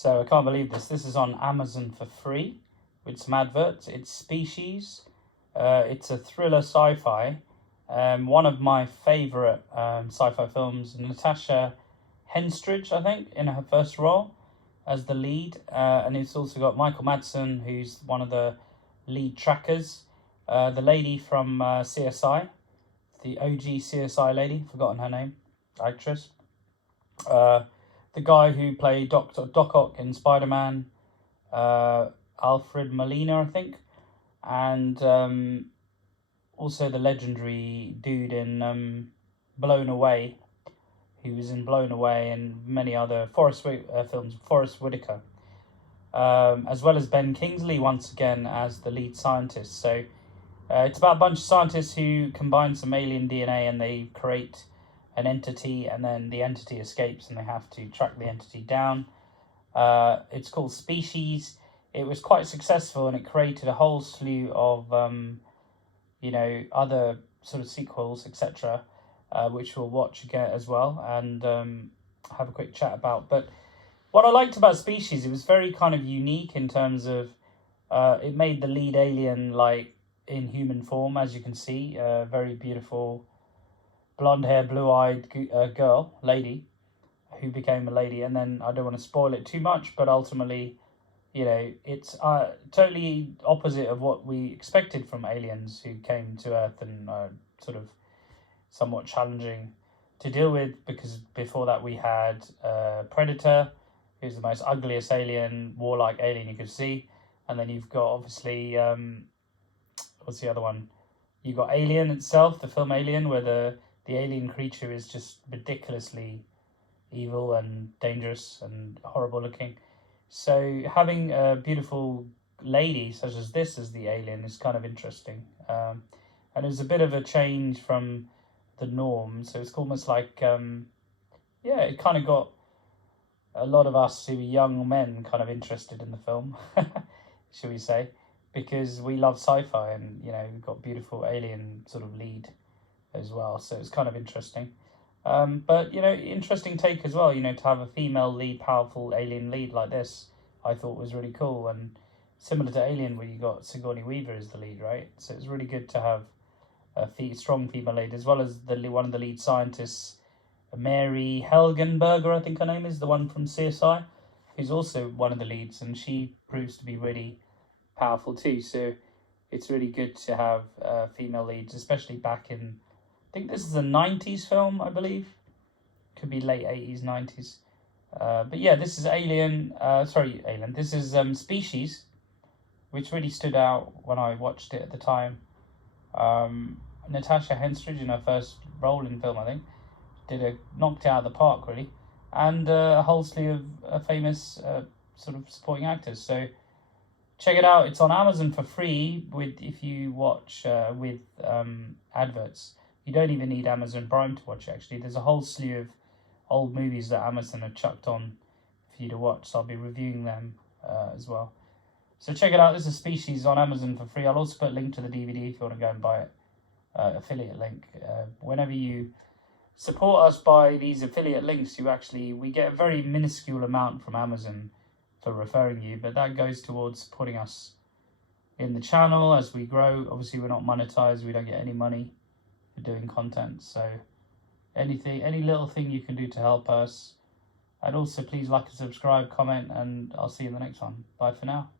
So I can't believe this. This is on Amazon for free with some adverts. It's Species. It's a thriller sci-fi. One of my favourite sci-fi films. Natasha Henstridge, I think, in her first role as the lead. And it's also got Michael Madsen, who's one of the lead trackers. The lady from CSI, the OG CSI lady, forgotten her name, actress. The guy who played Doc Ock in Spider-Man, Alfred Molina, I think. And also the legendary dude in Blown Away, who was in Blown Away and many other Forrest films, Forrest Whitaker. As well as Ben Kingsley once again as the lead scientist. So it's about a bunch of scientists who combine some alien DNA and they create an entity, and then the entity escapes and they have to track the entity down. It's called Species. It was quite successful and it created a whole slew of other sort of sequels, etc., which we'll watch again as well and have a quick chat about. But what I liked about Species, it was very kind of unique in terms of it made the lead alien like in human form, as you can see, very beautiful blonde hair, blue-eyed lady who became a lady. And then I don't want to spoil it too much, but ultimately, it's totally opposite of what we expected from aliens who came to Earth and sort of somewhat challenging to deal with, because before that we had Predator, who's the most ugliest alien, warlike alien you could see. And then you've got, obviously, what's the other one? You've got Alien itself, the film Alien, where the alien creature is just ridiculously evil and dangerous and horrible looking. So having a beautiful lady such as this as the alien is kind of interesting. And it was a bit of a change from the norm. So it's almost like, it kind of got a lot of us who are young men kind of interested in the film, should we say, because we love sci-fi and, we've got beautiful alien sort of lead as well. So it's kind of interesting. But, interesting take as well, to have a female lead, powerful alien lead like this, I thought was really cool. And similar to Alien, where you got Sigourney Weaver as the lead, right? So it's really good to have a strong female lead, as well as one of the lead scientists, Mary Helgenberger, I think her name is, the one from CSI, who's also one of the leads, and she proves to be really powerful too. So it's really good to have female leads, especially back in, I think this is a 90s film, I believe. Could be late 80s, 90s. But yeah, this is Alien. This is Species, which really stood out when I watched it at the time. Natasha Henstridge, in her first role in film, I think, knocked it out of the park, really. And a whole slew of famous sort of supporting actors. So check it out. It's on Amazon for free if you watch with adverts. You don't even need Amazon Prime to watch it, actually. There's a whole slew of old movies that Amazon have chucked on for you to watch, so I'll be reviewing them as well. So check it out. This is Species on Amazon for free. I'll also put a link to the DVD if you want to go and buy it. Affiliate link. Whenever you support us by these affiliate links, we get a very minuscule amount from Amazon for referring you, but that goes towards supporting us in the channel as we grow. Obviously, we're not monetized. We don't get any money for doing content. So any little thing you can do to help us. And also, please like and subscribe, comment, and I'll see you in the next one. Bye for now.